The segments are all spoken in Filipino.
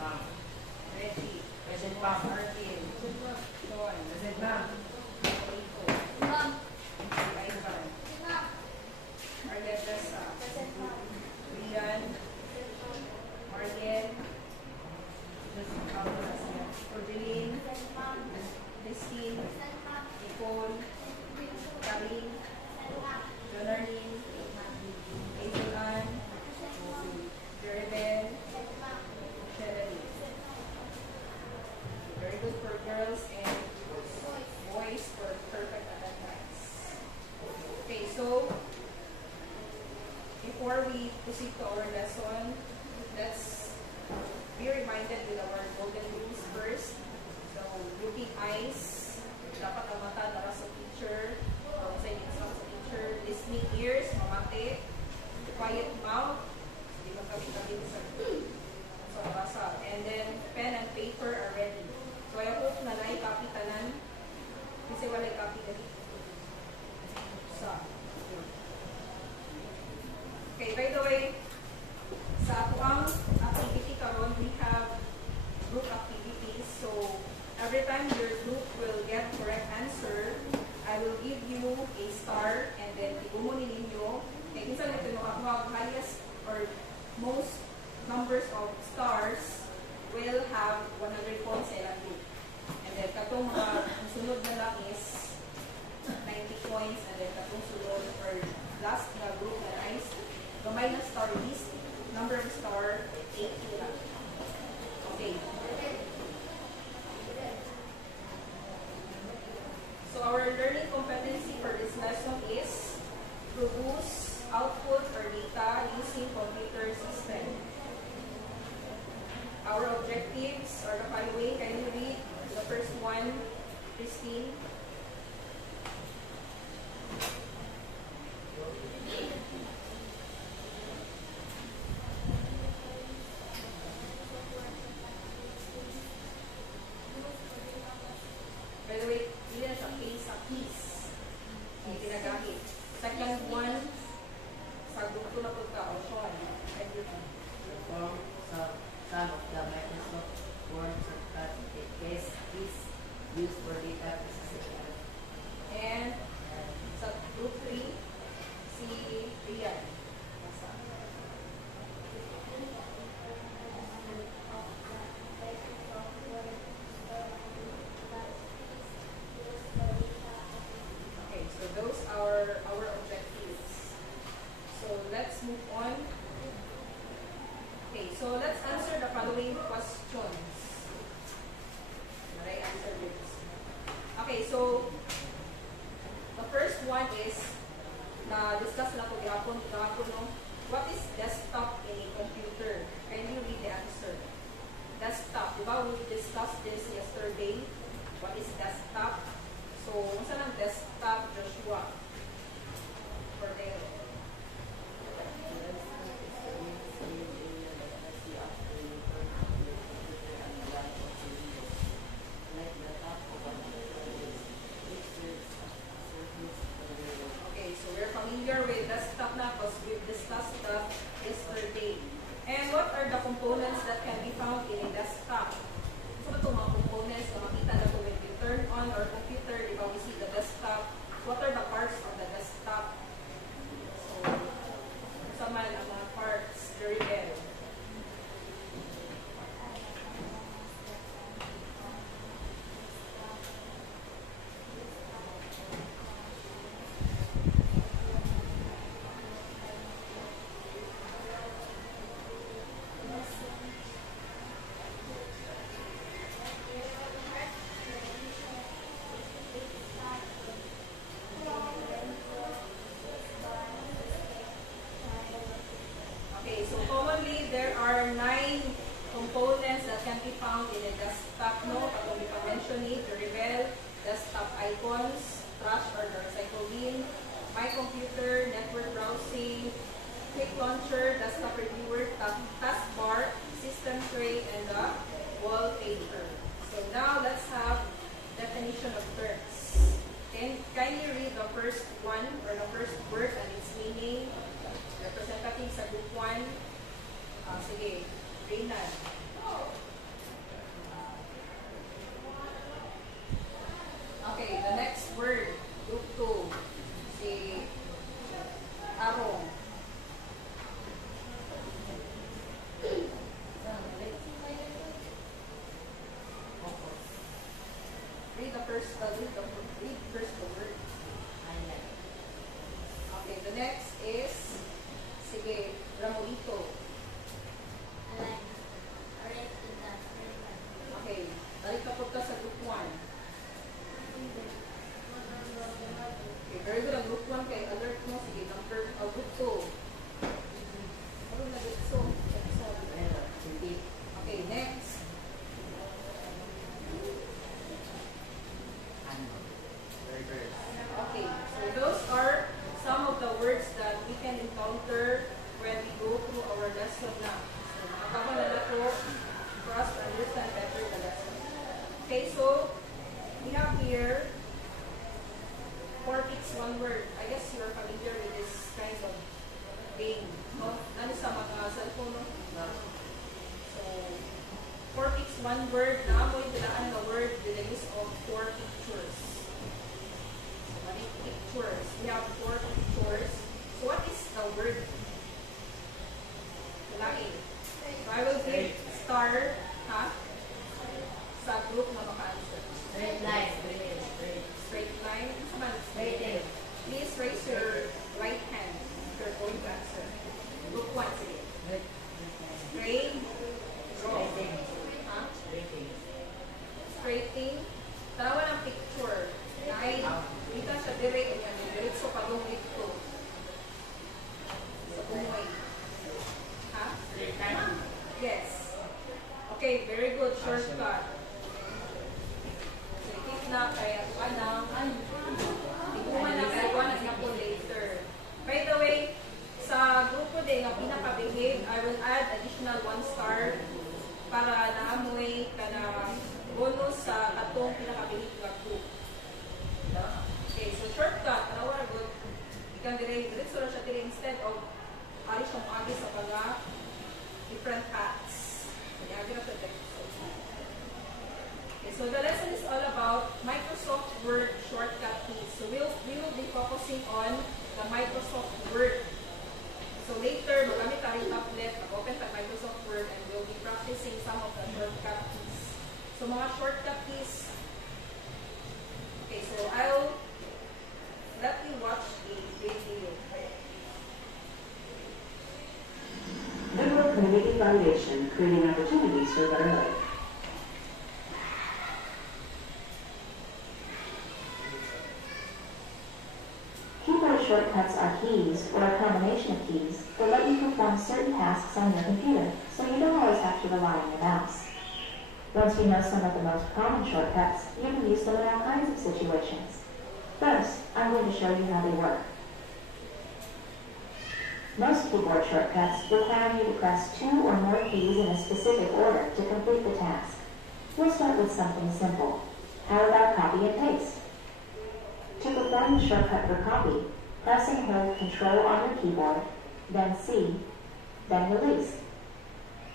Reggie. Present, ma'am. Arvin. Sean. Present, ma'am. Rico. Ma'am. Ivan. Arleta. Rian. Margen. Orbeline. Christine. Nicole. Karin. Jonarlene. Hazel Ann. Jeribel. Shelly. Very good for girls and boys for perfect attendance. Okay, so before we proceed to our lesson, let's be reminded with our golden rules first. So, looking eyes, dapat ang mata nara sa teacher, or sa inyo sa teacher, listening ears, mamate, quiet mouth, hindi magkabit-kabit sa basa, and then pen and paper are ready. So, I hope na copy tanan, kasi walay copy na dito. Okay, by the way, sa atuang activity karon, we have group activities. So, every time your group will get correct answer, I will give you a star, and then igumunin ninyo. Kaya kinsan ito no, ang highest or most numbers of stars will have 100 points sa ilang group. And then katong mga sunod na lang is 90 points, and then katong sunod or last na group na is gamay na star list, number of star 8 lang. Okay. So our learning competency for this lesson is produce output or data using computer system. Our objectives are the following. Can you read the first one, Christine? By the way, yun sa case sa piece. Yung ginagamit. Second one, sa grupo na pagka-option. Perform some of the Microsoft Word shortcut is used for data processing. And sa group 3, si Rian. Okay, so those are our objectives. So let's move on. Okay, so let's answer the following questions. Can I answer this? Okay, so the first one is na-discuss na ito gihapon, no? What is desktop in a computer? Can you read the answer? Desktop. Diba we discussed this yesterday? What is desktop? So, saan ang desktop, Joshua? Cordero. Okay, so we're familiar with desktop na because we've discussed that yesterday. And what are the components that can be found in a desktop? So, ito mga components na makita na ito when you turn on our computer, di ba we see the desktop. What are the parts of the desktop? So, sa man ang mga parts, very well. Okay, so commonly there are 9 components that can be found in a desktop. No, kapag we mention it, the Rebel, desktop icons, trash or the recycle bin, my computer, network browsing, quick launcher, desktop reviewer, taskbar, system tray, and the wallpaper. So now let's have definition of terms. Can you read the first one or the first word and its meaning? Representative sa group 1. Sige, Reynald. next is, sige, Ramolito. Okay, balik ka po ka sa group 1. Okay, very good. Ang group 1 kay alert mo. Sige, number, group 2. Ano na group 2? Okay, next. Okay, so those are some of the words that we can encounter when we go through our lesson na. So, makakaba na ko for us to understand better the lesson. Okay, so we have here 4 picks, 1 word. I guess you're familiar with this kind of game. No? Ano sa mga cellphone, no? So, 4 picks, 1 word. Naamoy dilaan na word with the use of 4 pictures. So, many pictures. We have 4 pictures. So, what is the word? Lain. So, I will give star, ha? Sa group na maka-answer. Straight line. Straight line. Straight line. Please raise your right hand if you're going to answer. Group 1, sige. Straight. Draw. Ha? Straighting. Tanawa ng picture. Line. Dito siya direct. Diretso pa yung dito. Sa bumoy. Ha? Yes. Okay, very good. Shortcut. So, keep na kaya anang ikuha na kaya na po later. By the way, sa grupo din na pinaka-behave, I will add additional 1 star para naamoy ka na bonus sa katong pinaka-behave na group. Okay, so shortcut. Ano wala good? Ikan diretso na siya dire instead of ari siyang agi sa mga different paths. So, agi na siya. Okay, so the lesson is all about Microsoft Word shortcut keys. So we will be focusing on the Microsoft Word. So later, magamit tayo tablet, mag-open tayo Microsoft Word, and we'll be practicing some of the shortcut keys. So mga shortcut keys. Okay, so I'll let you watch a video. Emerald Community Foundation, creating opportunities for better life. Keyboard shortcuts are keys, or a combination of keys, that let you perform certain tasks on your computer, so you don't always have to rely on your mouse. Once you know some of the most common shortcuts, you can use them in all kinds of situations. First, I'm going to show you how they work. Most keyboard shortcuts require you to press 2 or more keys in a specific order to complete the task. We'll start with something simple. How about copy and paste? To perform the shortcut for copy, press and hold Control on your keyboard, then C, then release.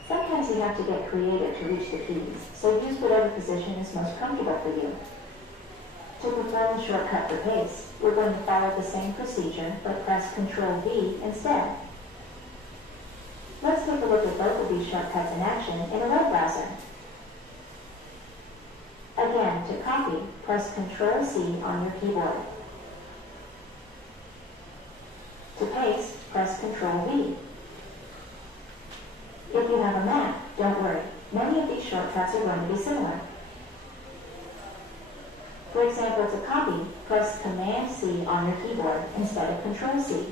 Sometimes you have to get creative to reach the keys, so use whatever position is most comfortable for you. To perform the shortcut for paste, we're going to follow the same procedure, but press Control V instead. Let's take a look at both of these shortcuts in action in a web browser. Again, to copy, press Control C on your keyboard. To paste, press Control V. If you have a Mac, don't worry. Many of these shortcuts are going to be similar. For example, to copy, press Command C on your keyboard instead of Control C.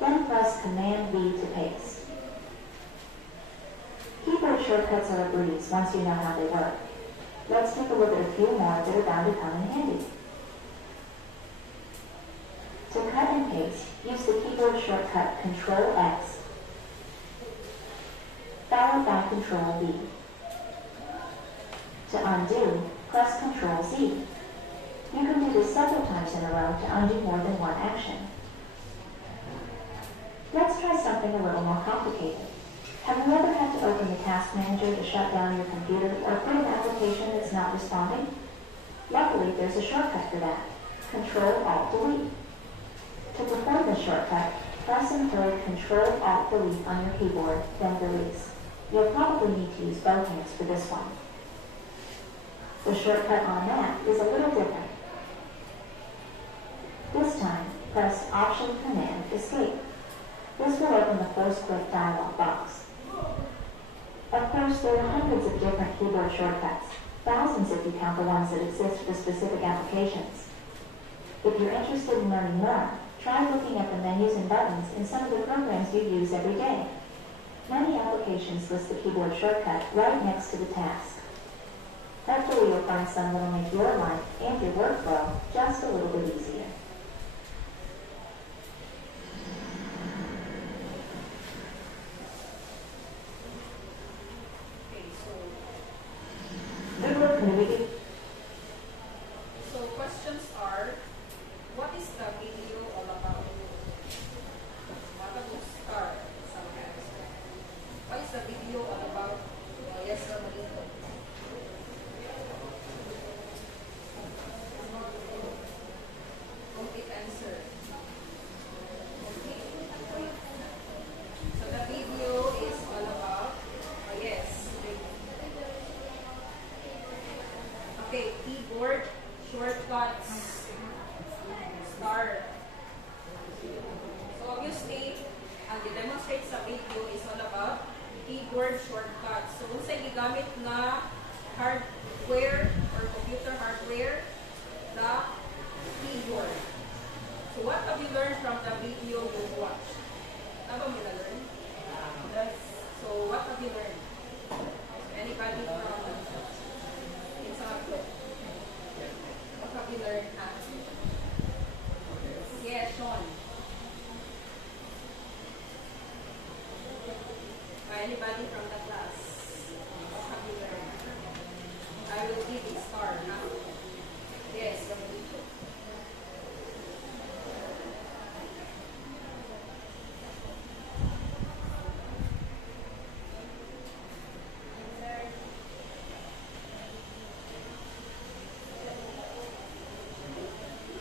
Then press Command V to paste. Keyboard shortcuts are a breeze once you know how they work. Let's take a look at a few more that are bound to come in handy. To cut and paste, use the keyboard shortcut Control X, followed by Control V. To undo, press Control Z. You can do this several times in a row to undo more than one action. Let's try something a little more complicated. Have you ever had to open the Task Manager to shut down your computer or quit an application that's not responding? Luckily, there's a shortcut for that. Control-Alt-Delete. To perform the shortcut, press and hold Control-Alt-Delete on your keyboard, then release. You'll probably need to use both hands for this one. The shortcut on a Mac is a little different. This time, press Option Command Escape. This will open the Force Quit dialog box. Of course, there are hundreds of different keyboard shortcuts, thousands if you count the ones that exist for specific applications. If you're interested in learning more, try looking at the menus and buttons in some of the programs you use every day. Many applications list the keyboard shortcut right next to the task. Hopefully you'll find some that'll make your life and your workflow just a little bit easier. Okay, Good work, Navy. so questions are, what is the video all about? Matagos start sometimes. What is the video all about? Yes or no? Complete answer. Okay. So the video is all about, yes. Okay, keyboard shortcuts. Start. So obviously, ang i-demonstrate sa video is all about keyboard shortcuts. So kung sa'y gigamit na hardware or computer hardware, the keyboard. So what have you learned from the video you watched? Ano ba learn? Yes. So what have you learned? Anybody from Insakto? What have you learned? Yes, Sean. Anybody from the class? What have you learned? I will give a star. Yes, Dominico.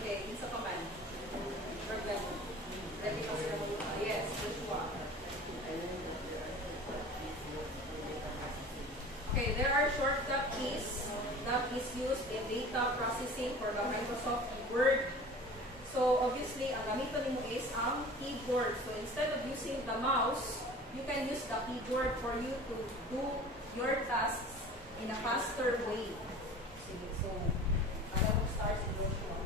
Okay, isa pa man. Problem. Ready pa sila mag-upa. Yes, Joshua. Okay, there are shortcut keys that is used in data processing for the Microsoft Word. So obviously, ang gamitin mo is ang keyboard. So instead of using the mouse, you can use the keyboard for you to do your tasks in a faster way. Sige, so, alam mo start si Joshua.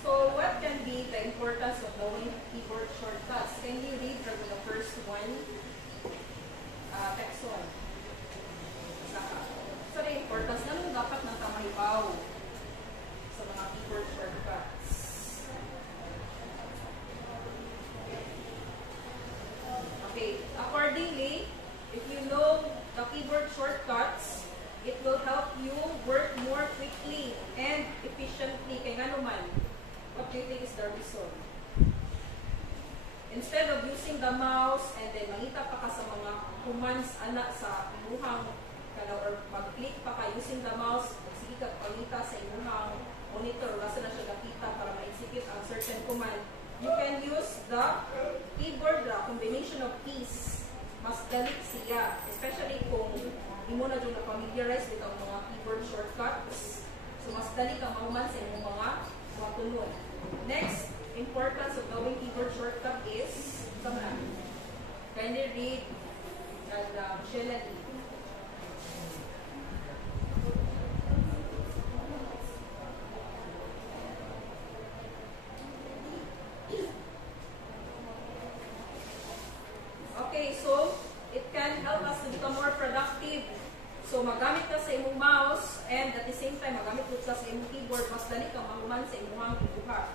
So what can be the importance of knowing keyboard shortcuts? Can you read from the first one? Text one. Saka. So the importance, ganun dapat ng tamahibaw sa mga keyboard shortcuts. Okay, accordingly, if you know the keyboard shortcuts, it will help you work more quickly and efficiently. Kaya nga naman, what do you think is the reason? Instead of using the mouse and then mangita pa ka sa mga commands anak sa imuhang or mag-click pa ka using the mouse, sige ka pangita sa imuhang monitor, wala na siya nakita para ma-execute ang certain command. You can use the keyboard, the combination of keys. Mas dali siya, especially kung imo na yung na-familiarize with ang mga keyboard shortcuts. So mas dali ka mahuman sa inyong mga tunod. Next, importance of knowing keyboard shortcut is kindly read and Sheila D. Okay, so it can help us to become more productive. So magamit ka sa imong mouse and at the same time magamit ka sa imong keyboard, mas dali ka mahuman sa imong ibuhat.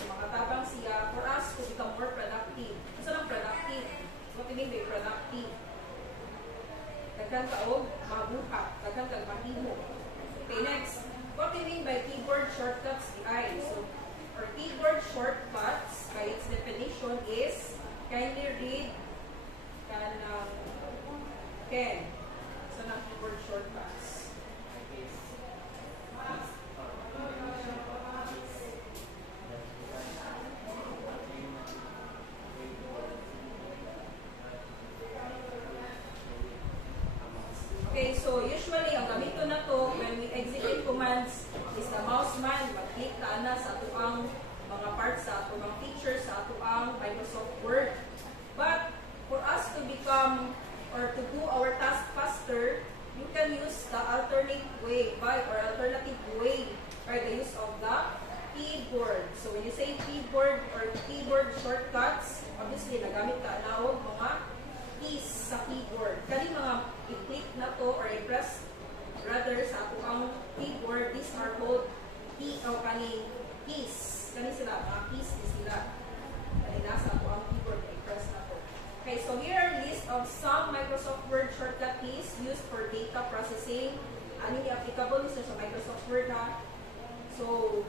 So makatabang siya for us to become more productive. Isa lang productive. What do you mean by productive? Daghan ka og mabuhat, daghan ka mahimo. Okay, next. What do you mean by keyboard shortcuts? So for keyboard shortcuts, by its definition is kindly read Ken. So na keyboard shortcuts. Okay, so usually ang gamito na to when we execute command keyboard shortcuts, obviously nagamit ka na og mga keys sa keyboard. Kani mga i-click na to or i-press rather sa ato ang keyboard, these are called key o kani keys. Kani sila, mga keys ni sila. Kani nasa ato ang keyboard, i-press na to. Okay, so here are a list of some Microsoft Word shortcut keys used for data processing. Ano yung applicable sa Microsoft Word ha? So,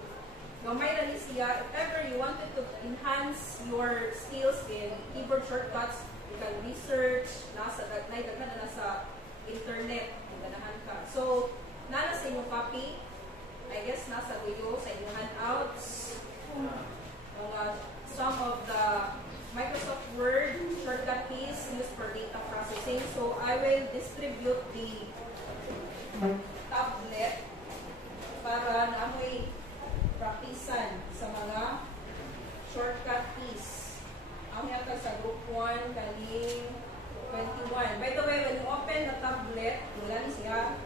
gamay na ni siya. If ever you wanted to enhance your skills in keyboard shortcuts, you can research, nasa sa internet, ganahan ka. So, nasa sa inyong copy, I guess nasa video, sa inyong handouts, some of the Microsoft Word shortcut keys used for data processing. So, I will distribute the tablet para naamoy praktisan sa mga shortcut keys. Ang yata sa group 1, kaning 21. By the way, when you open the tablet, wala ni siya.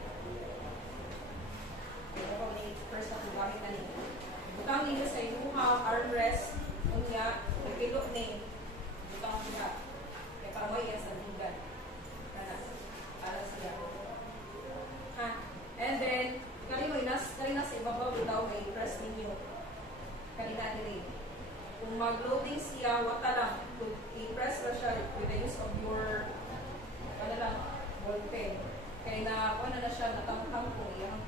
Ito pa ni first na gamit na nito. Butang nila sa inyong armrest, unya, nagpilot ni. Butang siya. Kaya paramoy yan sa ligan. Para siya. Ha? And then, kanina sa ibabaw daw may press ninyo. Kanina nila. Kung mag-loading siya, wata lang. Kung i-press na siya with the use of your ball pen. Kaya na, ano na siya, natangtang kung iyang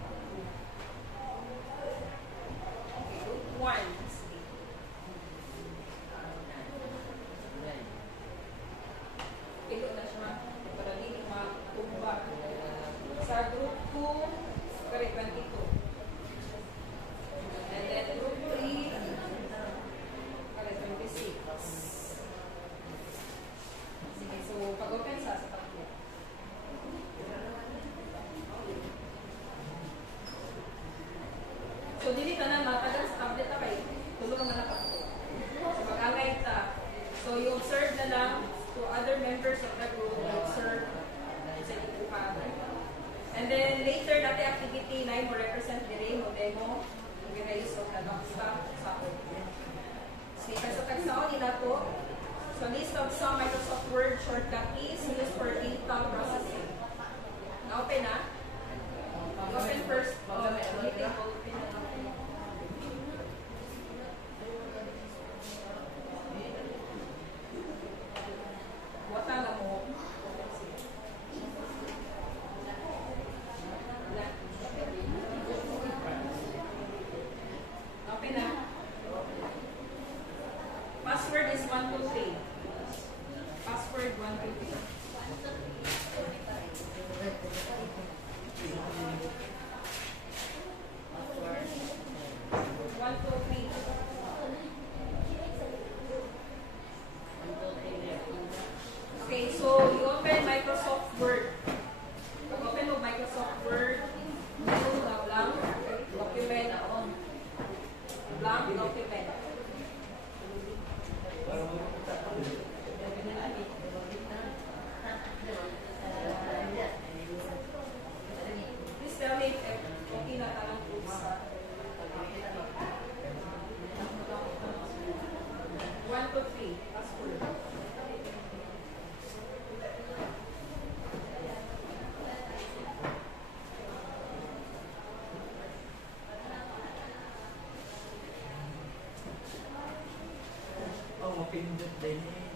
okay, group 1. Pilo na siya. Para hindi matumba. Sa group 2, kare 22. And then group 3, kare 26. Sige, so pag-open sa tatlo. So dili ka na matagal sa tablet na kayo. Tulong naman na ka. So mag-angay ta. So you observe na lang to other members of the group. You observe sa ikuha. And then later, dati activity 9 mo represent dire mo demo. Yung ginayos of the staff sa ako. So tagsaon nila to. So list of some Microsoft Word shortcut keys used for data processing. Na-open na? Open first. Open na. Wata na mo. Open na. Password is 123. Password 123. Okay, so you open Microsoft Word. Pag-open mo Microsoft Word, new na blank document, blank document. Please tell me if okay na talang tools. 1, 2, 3, password. Mapindot din eh.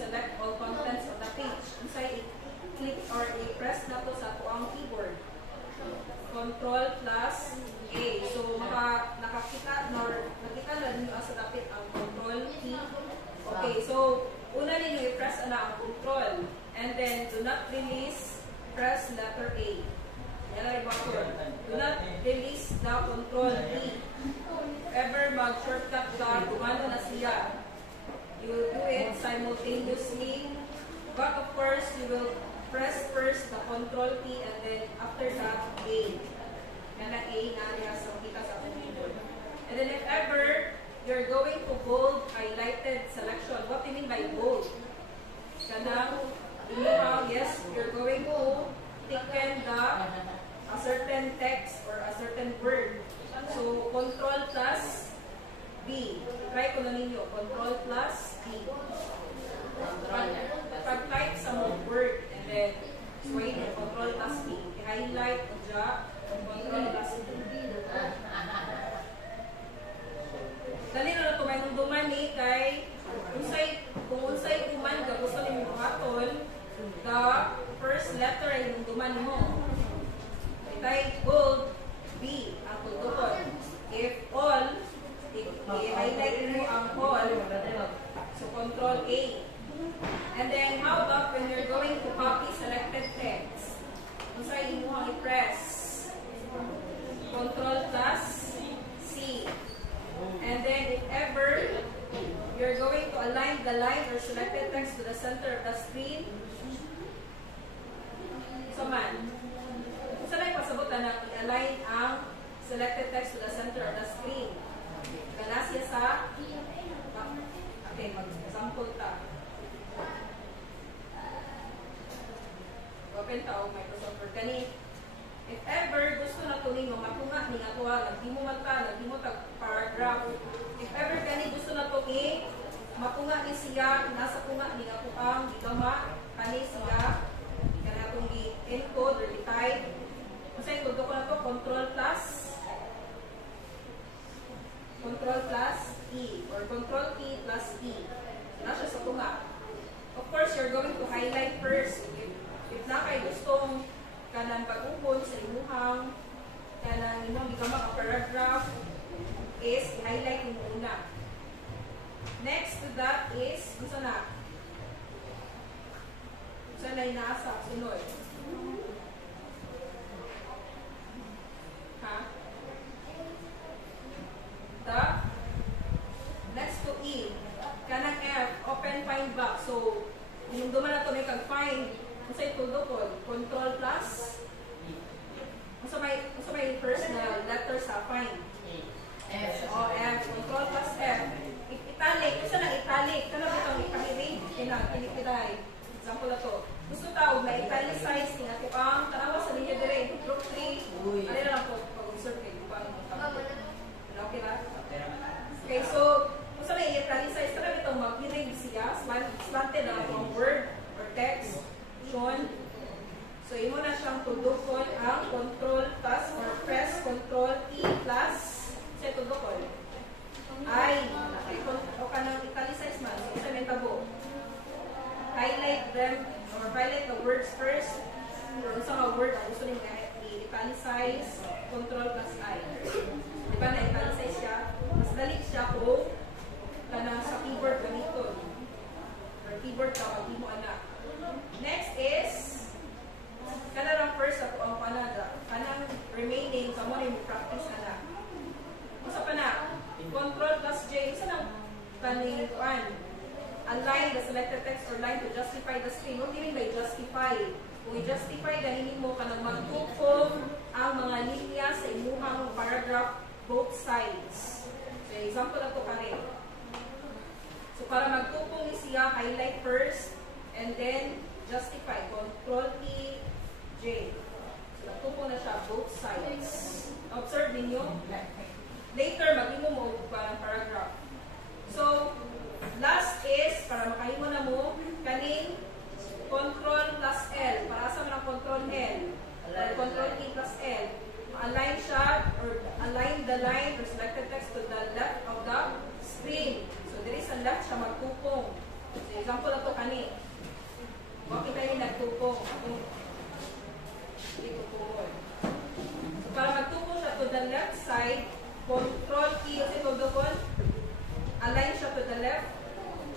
select all contents of the page. Unsay i-click or i-press na to sa tuang keyboard. Control plus A. So, nakakita na ninyo sa dapit ang control key. Okay, so, una ninyo i-press na ang control. And then, do not release, press letter A. Yan ang button. Do not release the control key. If ever mag-shortcut ka, gumano na siya. You will do it simultaneously. But of course, you will press first the control key and then after that, A. Yan ang A na niya sa kita sa keyboard. And then if ever you're going to bold highlighted selection, what do you mean by bold? Kanang, yes, you're going to thicken a certain text or a certain word. So, control plus B. Try ko na ninyo. Control plus B. Pag-type sa mga word and then sway na control plus B. I-highlight o dya, control plus B. Dali na ito may nunduman ni kay kung unsay kuman ka gusto ni mo hatol, the first letter ay nunduman mo. I-type bold B ang tutukon. If all, i-highlight mo ang all, so control A. And then, how about when you're going to copy selected text? Kung sa'yo mo ang i-press, control plus C. And then, if ever you're going to align the line or selected text to the center of the screen, so man, kung saan ay pasabot na i-align ang selected text to the center of the screen. Kala siya sa okay, mag-sample ta. Open ta o Microsoft Word. Kani, if ever gusto na ito ninyo, matunga ni nga ito, nagdi mo tag-paragraph. If ever kani gusto na ito matunga ni siya, nasa tunga ni nga ito ang gigama, kani siya, kani itong i-encode or i-type. Kung sa'yo, tuto ko na ito, control plus E or control key plus E. Na siya sa tunga. Of course, you're going to highlight first. If na kayo gustong kanang pag-upon sa imuhang kanang imong gigama ka paragraph is i-highlight mo una. Next to that is unsa na? Unsa na inaasa sunod? Ha? The next to E, kanang F, open find box. So, yung duman na ito may kag-find, unsa ito doon? Control plus unsa may first na letter sa find? F. O, F. Control plus F. Italic. Unsa na italic? Kanang itong ipahiri? Kinay. Example na ito. Gusto tawag na italicize nga ito ang tanawa sa linya dire. Group 3. Ano na lang po pag-observe kayo. Okay ba? Okay, so, kung saan may i-italicize, talaga itong mag-read siya, slanted na itong word or text, shown. So, imo na siyang tudukon ang control plus or press control E plus siya tudukon. I, o ka nang italicize man, so isa may tabo. Highlight them, or highlight the words first, or sa mga word ang gusto nyo i-italicize, control plus I. Diba na-italicize siya? Mas dali siya kung kanang sa keyboard ganito. Or keyboard ka, hindi mo anak. Next is, kanang first ako ang panada. Kanang remaining, sa mo rin practice anak. Masa pa na? Control plus J. Isa ng kaniluan. Align the selected text or line to justify the screen. What do you mean by justify? Kung i-justify, ganinin mo ka nang magtukom ang mga linya sa imuhang paragraph both sides. So, example na ito ka rin. So, para magtupong siya, highlight first, and then justify. Control T, J. So, nagtupong na siya both sides. Observe ninyo. Later, mag-imo mo parang paragraph. So, last is, para makahimo na mo, kaning control plus L. Para sa mga control L. Or control T plus L. Align siya, or align the line or selected text to the left of the screen. So, there is a left siya magtupong. So, example ato kani. Wa kita ni nagtupong. Dito po. So para magtupo siya to the left side, control key kasi ito doon. Align siya to the left.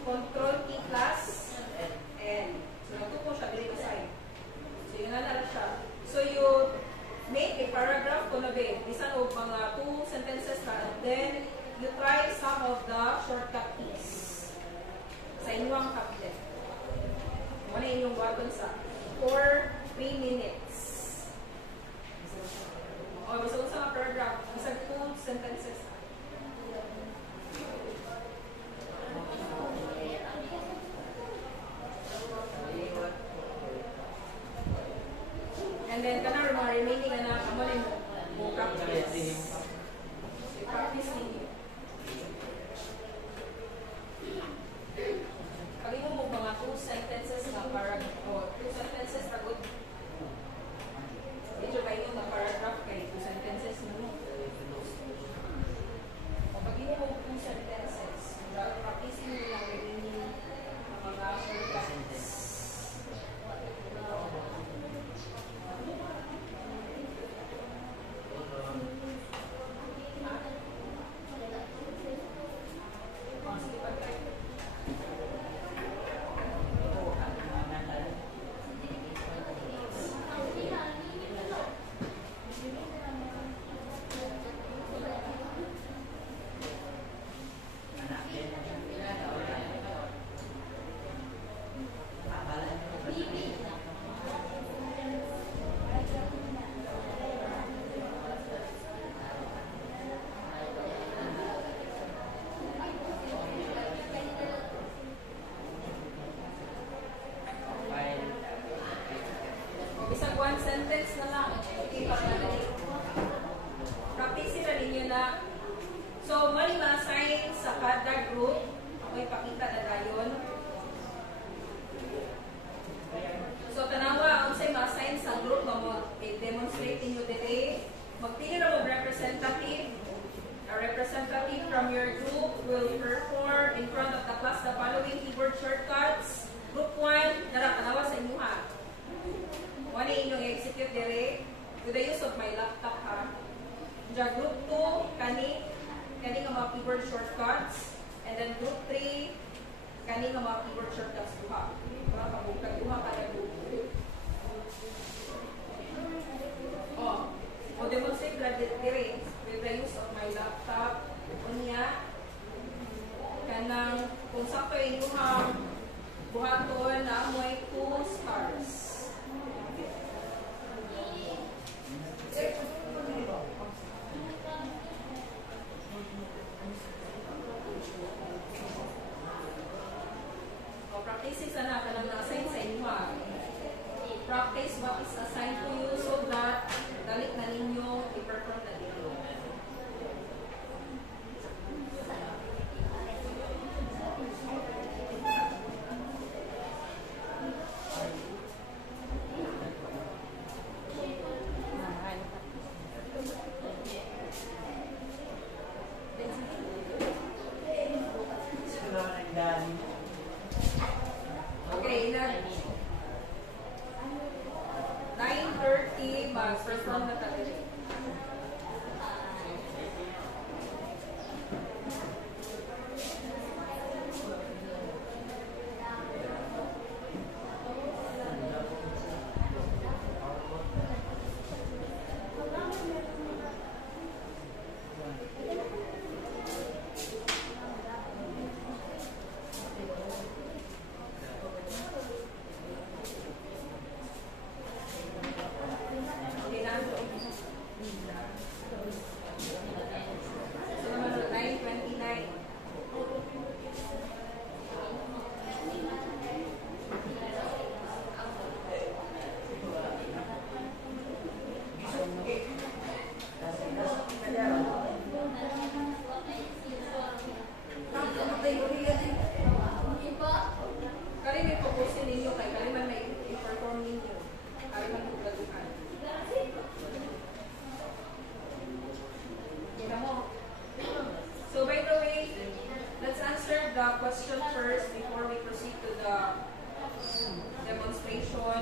Control key plus and so nagtupo siya dito side. So yun na siya. So you make a paragraph kung nabe, bisan o mga 2 sentences ka, and then you try some of the shortcut keys sa inyong cabinet. Muna inyong button sa for 3 minutes. O, bisan sa mga paragraph, bisan 2 sentences ka. And then, kana mga remaining na amo rin mo practice. Practice ninyo. Pag mo mga 2 sentences na paragraph, o 2 sentences na good. Medyo kayo na paragraph kay 2 sentences mo. O pag mo 2 sentences, practice ninyo lang remaining mga sentences. Isang 1 sentence na lang. Okay, practice na ninyo na. So, mali ma-assign sa kada group. Ako ipakita na dayon. So, tanawa, kung sa'yo ma-assign sa group, demonstrate ninyo today. Magpili na mo representative. A representative from your group will perform in front of the class the following keyboard shortcuts. Group 1, tanawa sa inyo ha. One inyong execute dire with the use of my laptop ha. Diya group 2 kani nga mga keyboard shortcuts, and then group 3 kani nga mga keyboard shortcuts duha. Para pabukag duha kada group. O demonstrate la dire with the use of my laptop. Unya kanang kung sakto inyong buhaton na amoy 2 stars. Practice na kanang na-assign sa inyo ha. Practice what is assigned to you so that dalit na ninyo i-perform na dito.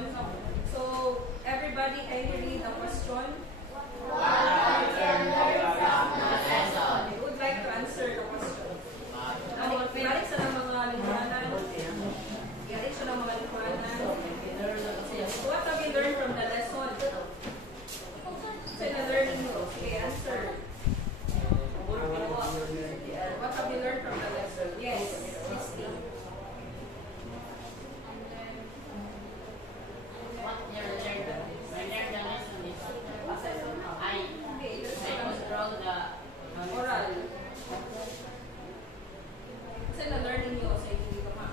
lesson. So, everybody, can you read the question? Who would like to answer the question? Galing sa ng mga lipuanan. Galing sa ng mga lipuanan. What have you learned from the lesson? Sa na-learning mo? Okay, answer. What have you learned from the lesson? Yes, Misty. What you learned? I learned the lesson is Okay, I just control the oral. Sa na-learning nyo sa hindi ka ma.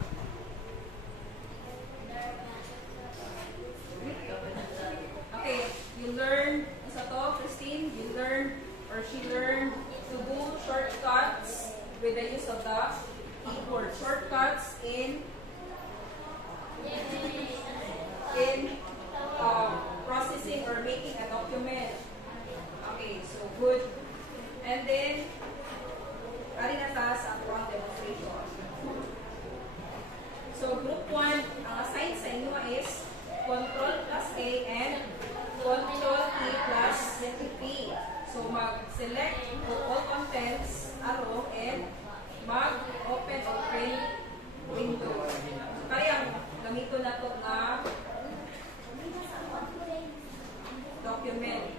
Okay, you learned, isa to, Christine, you learned, or she learned to do shortcuts with the use of the keyboard. Shortcuts in processing or making a document. Okay, so good. And then, ari na ta sa ang demonstration. So group 1, ang assign sa inyo is Control plus A and Control E plus P. So mag-select all contents, arrow, and mag-open or print window. So kaya gamito na to na document.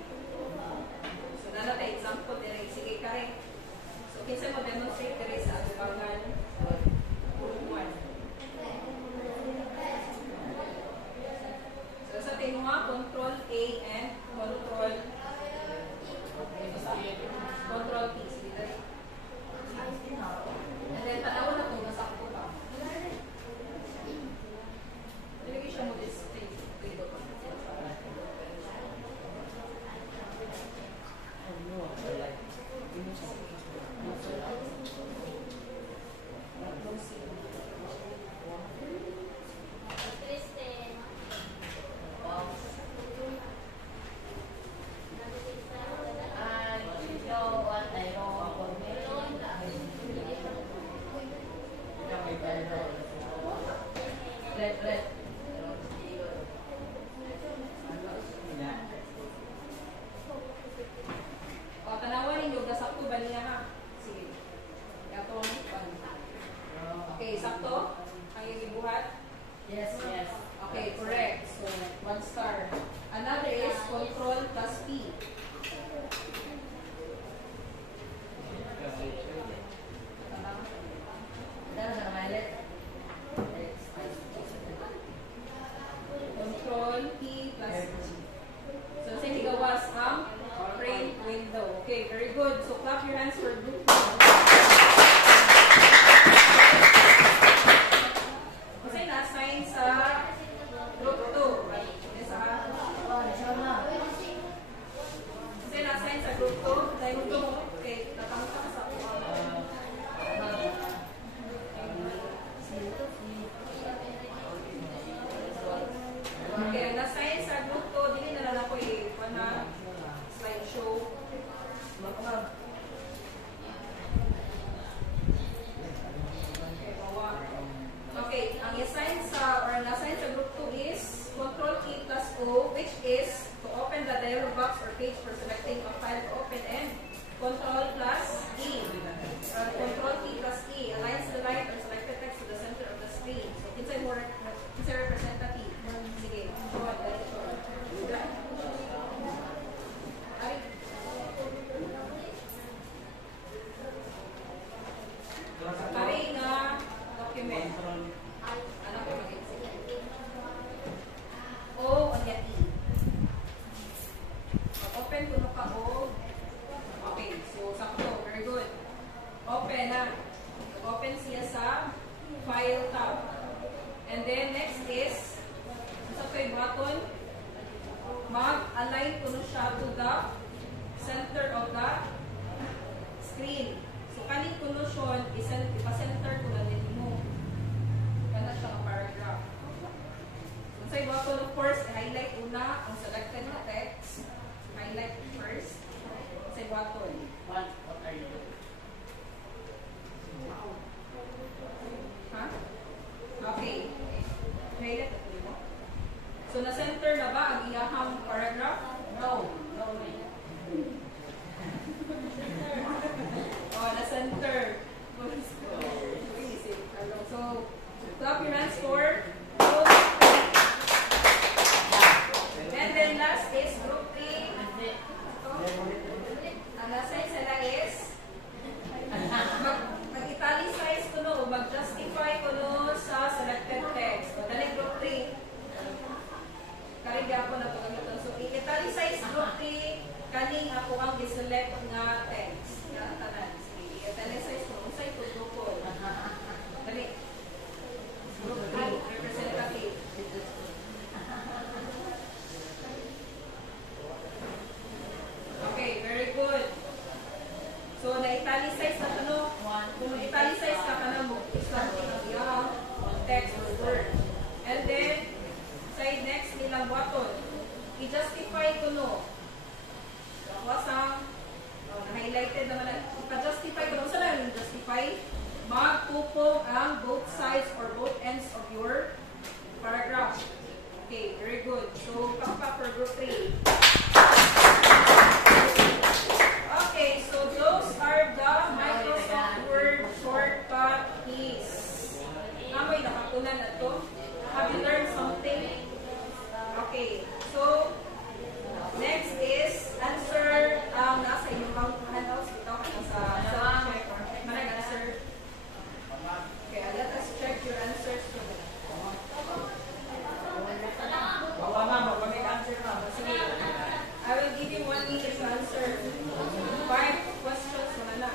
So na tayo example dire. Sige kare. So kinsa mo demonstrate dire sa atubangan group 1. So sa tingin mo Control A and Control T. Sige dire. And then tanaw na kung nasakto ba. Ilagay siya mo this thing. O, tanawan ninyo, gasakto ba niya ha? Sige. Yato, okay, sakto? Ang yung ibuhat? Yes, yes. Okay, correct. So, 1 star. Another is Control plus P. Control P plus P. So, sa higawas ang print window. Okay, very good. So, clap your hands for group 1. Kasi na-assign sa group 2. Kasi na-assign sa group 2. Dahil ito mo, okay, tatangka sa okay, na-assign sa group 2. Dili na lang ako slideshow. Okay, ang assign sa or na-assign sa group 2 is Control Key plus O, which is to open the dialog box or page for selecting a file to open, and Control plus E. Control Key plus E aligns the line or selected text to the center of the screen. So, kinsay representative. Sige, go on, direction. Ay. Kari nga document. Ano ko mag-execute? O, anya E. Open ko na ka O. Okay, so sakto. Very good. Open na. Open siya sa File tab. And then next is, sa kay button, mag-align ko na siya to the center of the screen. So, kaning kunosyon, ipa-center ko na din mo. Kana siya ang paragraph. So, sa button, of course, i-highlight una ang selected na text. Highlight first. Sa button. What are you doing? Ha? Okay. Highlight na mo. So, na-center na ba ang iyahang paragraph? No. No way. Oh, na-center. So, clap your hands for group 3. And then last is group 3. Ang nasa sila is mag-italicize ko no, mag-justify ko no sa selected text. O, dali group 3. Karigya ako na ito. So, i-italicize group 3 kaning ako ang i-select nga text. Nga tanan. Sige, i-italicize ko. Usay ko grupo. Dali. Group 3, representative. Okay, very good. So, na-italicize na ito, no? Kung na-italicize ka na mo, something ang iyang text or word. And then, side next nilang button. I-justify ko, no? Wasang, na-highlighted naman na, ipa-justify ko, no? Saan na yung justify? Magpupong ang both sides or both ends of your paragraph. Okay, very good. So, pakpak for group 3. Okay, so those are the Microsoft Word shortcut keys. Amoy nakatunan na to. Have you learned something? Okay, so next is answer nasa inyong handouts. Ito sa check. Manag answer. Okay, let us check your answers to them. I will give you 1 minute to answer. 5 questions naman na.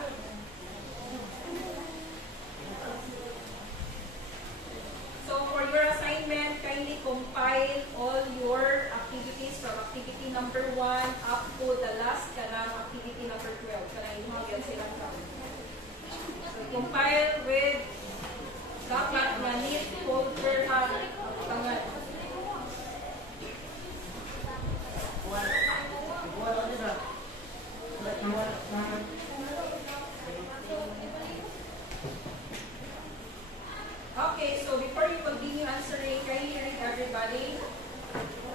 So for your assignment, kindly compile all your activities from activity number 1 up to the last kanang activity number 12. Kanang inyong yan silang count. So compile with dapat na neat folder ha. Tangan. Okay, so before you continue answering, kindly read everybody.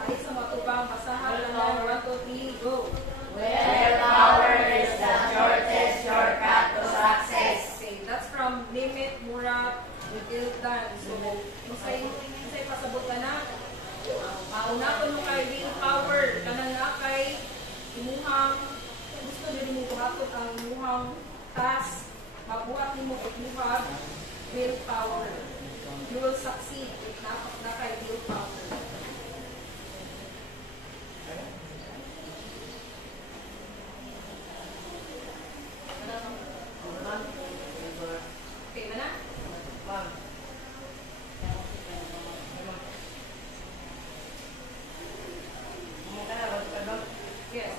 Alis sa matubang, basahan lang. 1, 2, 3, go. Willpower is the shortest shortcut to success. Okay, that's from Limit Mura Ildan. So, usay pasabot ka na. Mauna ko mo kay willpower. Kanang na kay imuhang, gusto din mo buhatot ang imuhang task. Mabuhat mo kung imuhang willpower. You will succeed if na kay willpower. Okay, mana? Yes.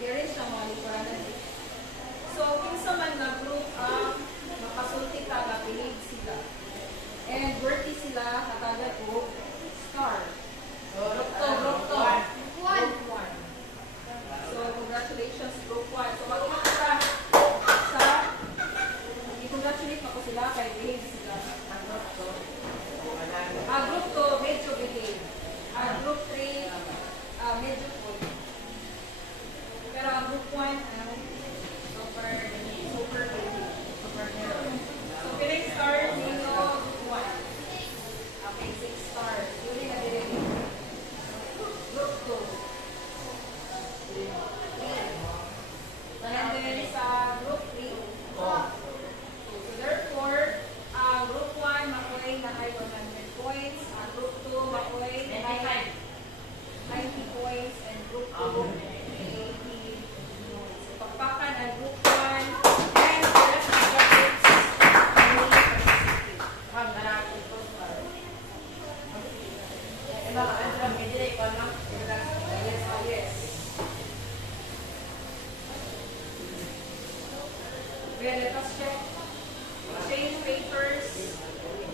Here is the monitoring. So, kinsa man na group ang makasulti ka na pilig sila. And worthy sila hatagat o star. Group 2, group 2. Group 1. So, congratulations group 1. So, mag-imak ka sa i-congratulate ako sila kay pilig sila. Ang group 2. Group 2, medyo pilig. Group 3, medyo full. Pero ang group 1, super pilig. So, pilig stars ninyo group 1. Okay, 6 stars. Yuli na din. Group 2. And then sa group 3. So therefore, group 1 makuhay na kay 100 points. Group 2 makuhay na kay 90 points. And group 2 80 points. So pagpakan ang group 1 and the rest of the groups yes. Well, let us check. Change papers.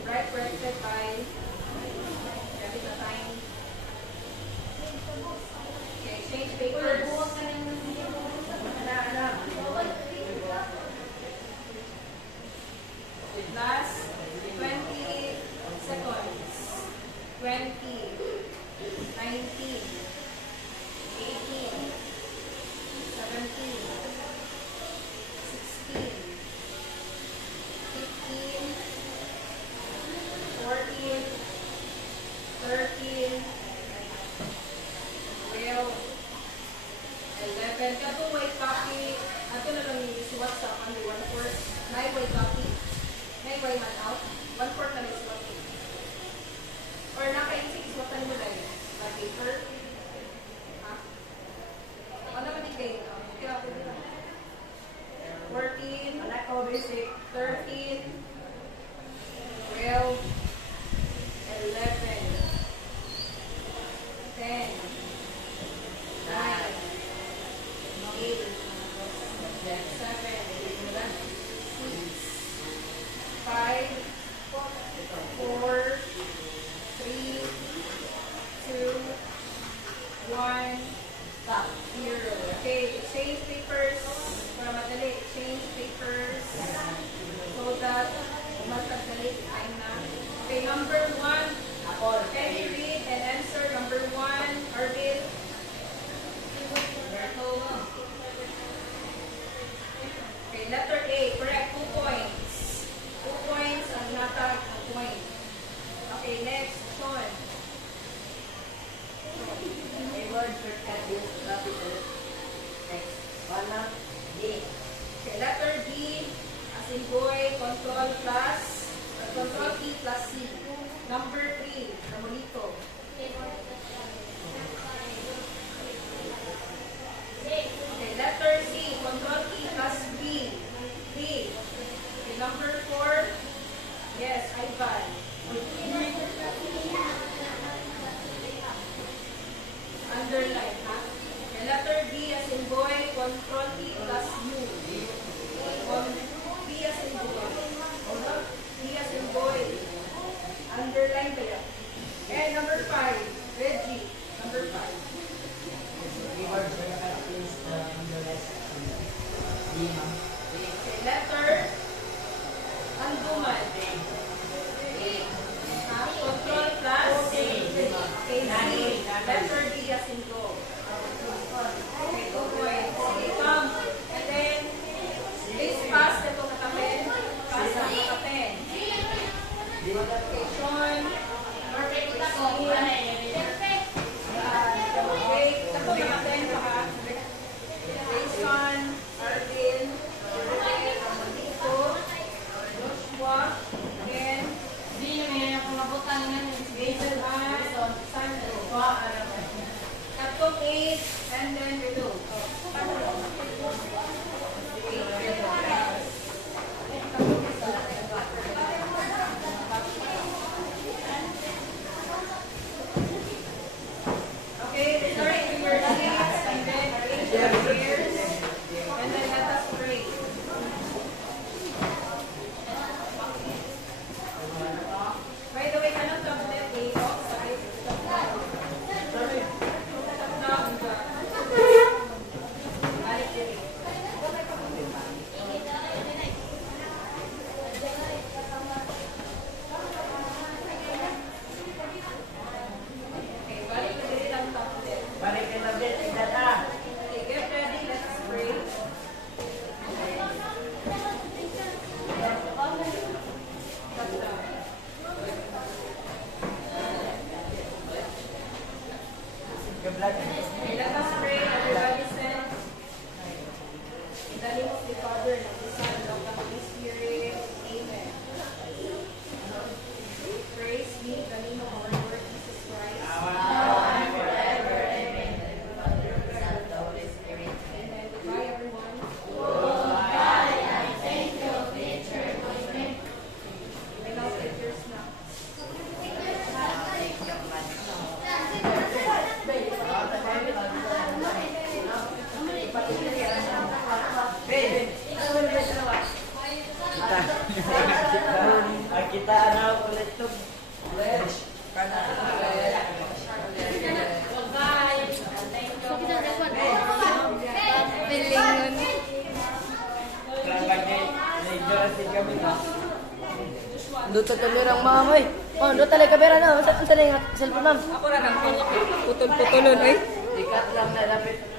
Right corrected by every time. Okay, change papers. by hand out. 1/4 na is what it. Or naka-isip is what mo na yun. Na paper. Ha? Ano naman yung game? Kaya ako nila. 14, 13, 12, 11, 10, 9, 8, 7, 6, 5, 4, 3, 2, 1, stop. 0. Okay, exchange papers. Para madali, exchange papers. So that magkadali time na. Okay, number 1. Can you read and answer number 1, Arvin? Okay, letter A, correct, 2 points. 2 points ang natag ng point. Okay, next, Sean. A word shortcut is capital text. One D. Okay, letter D, as in boy, control plus, control E plus C. Number 3, Namolito. Okay, letter C, control E plus B. D. Okay, number 4, yes, Ivan. Underline, ha? Okay, letter B as in boy, control E plus U. B as in boy. B as in boy. Underline ba yan? And number 5, Reggie. Number 5. A word shortcut is D. Okay, letter Anduman. Ha? Control plus okay, C. Letter D as in go. Okay, go boys. Okay, come. And then, please pass the katapen. Pass ang katapen. Okay, Sean. Okay, tapos katapen pa ha. Jason, Arvin, Amalito, Joshua, and Hazel Ann, Sandro. Tatlong 8, and then below. Okay, start with your 6, and then 8 years, and then let us pray. By the way, anong tablet A? Outside. Balik diri. Okay, balik diri lang tablet. Balik ka na bit, data. Okay, get ready, let's pray. Okay, let us pray. Everybody stand. In the name of the Father, and of the Son, and of the Holy Spirit. Amen. Praise be the name of our Lord Jesus Christ. Amen. Goodbye, everyone. You may now take your snacks. Kita na ulit to. Duto tumirang mamay. Oh, do talaga kamera na. Unsa na yung cellphone ma'am? Ako na lang putol-putulon, eh. Ikat lang na dapat.